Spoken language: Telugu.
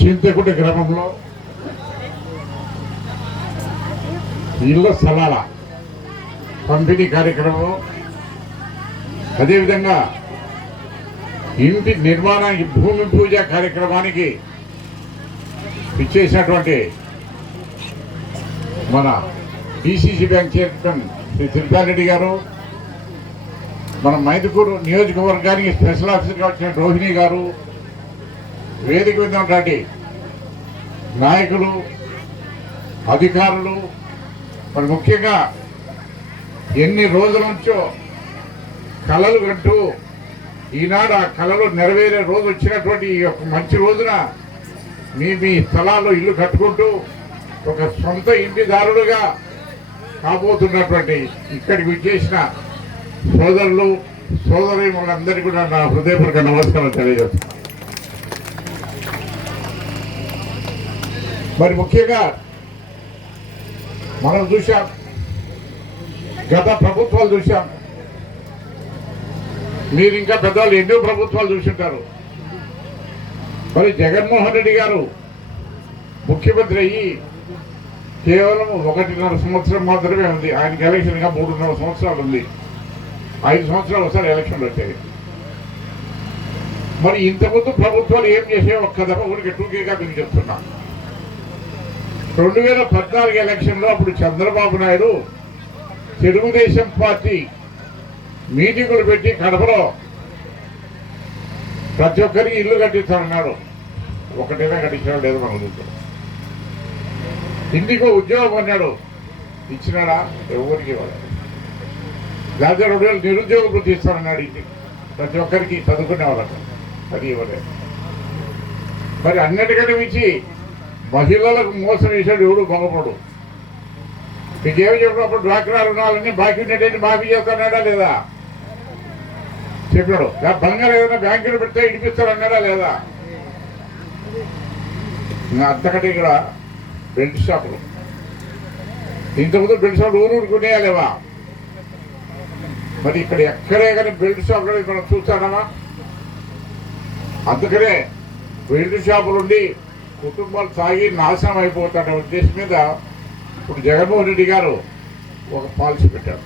చింతకుంట గ్రామంలో ఇళ్ల స్థలాల పంపిణీ కార్యక్రమం, అదేవిధంగా ఇంటి నిర్మాణానికి భూమి పూజ కార్యక్రమానికి ఇచ్చేసినటువంటి మన డిసిసి బ్యాంక్ చైర్మన్ శ్రీ తిరుపారెడ్డి గారు, మన మైదుకూరు నియోజకవర్గానికి స్పెషల్ ఆఫీసర్గా వచ్చిన రోహిణి గారు, వేదిక మీద ఉన్నటువంటి నాయకులు, అధికారులు, మరి ముఖ్యంగా ఎన్ని రోజుల నుంచో కలలు కంటూ ఈనాడు ఆ కళలు నెరవేరే రోజు వచ్చినటువంటి ఈ యొక్క మంచి రోజున మీ స్థలాల్లో ఇల్లు కట్టుకుంటూ ఒక సొంత ఇంటిదారులుగా కాబోతున్నటువంటి ఇక్కడికి విచ్చేసిన సోదరులు సోదరీమణులందరికీ కూడా నా హృదయపూర్వక నమస్కారం తెలియజేస్తున్నాను. మరి ముఖ్యంగా మనం చూసాం, గత ప్రభుత్వాలు చూసాం, మీరు ఇంకా పెద్దవాళ్ళు ఎన్నో ప్రభుత్వాలు చూసుంటారు. మరి జగన్మోహన్ రెడ్డి గారు ముఖ్యమంత్రి అయ్యి కేవలం 1.5 సంవత్సరం మాత్రమే ఉంది. ఆయనకి ఎలక్షన్ ఇంకా 3.5 సంవత్సరాలు ఉంది. 5 సంవత్సరాలు ఒకసారి ఎలక్షన్లు వచ్చాయి. మరి ఇంతకుముందు ప్రభుత్వాలు ఏం చేసే ఒక్క దఫ ఊరికి టూకీగా మీకు చెప్తున్నా. 2014 ఎలక్షన్లో అప్పుడు చంద్రబాబు నాయుడు తెలుగుదేశం పార్టీ మీటింగులు పెట్టి కడపలో ప్రతి ఒక్కరికి ఇల్లు కట్టిస్తానన్నాడు. ఒకటైనా కట్టించాడు లేదు మన చూస్తాడు. ఇంటికో ఉద్యోగం అన్నాడు, ఇచ్చినాడా? ఎవరికి ఇవ్వలేదు. లేకపోతే 2,000 నిరుద్యోగ వృత్తి ఇస్తానన్నాడు ఇంటికి ప్రతి ఒక్కరికి చదువుకునే వాళ్ళకి, అది ఇవ్వలేదు. మరి అన్నిటికంటే మించి మహిళలకు మోసం చేశాడు ఎవడు బాగుపడు. మీకేమి చెప్పినప్పుడు డ్వాక్రా రుణాలన్నీ బాకీ ఉండేటంటే మాఫీ చేస్తానడా లేదా చెప్పాడు. బంగారు ఏదైనా బ్యాంకులు పెడితే ఇడిపిస్తారన్నాడా లేదా? ఇంకా అంతకంటే ఇక్కడ బెల్ట్ షాపులు, ఇంతకుముందు బెల్ట్ షాపులు ఊరు కొనేయాలేవా? మరి ఇక్కడ ఎక్కడే కానీ బెల్ట్ షాపులు మనం చూస్తానమా? అందుకనే బెల్ట్ షాపులు ఉండి కుటుంబాలు సాగి నాశనం అయిపోతాడనే ఉద్దేశం మీద ఇప్పుడు జగన్మోహన్ రెడ్డి గారు ఒక పాలసీ పెట్టారు.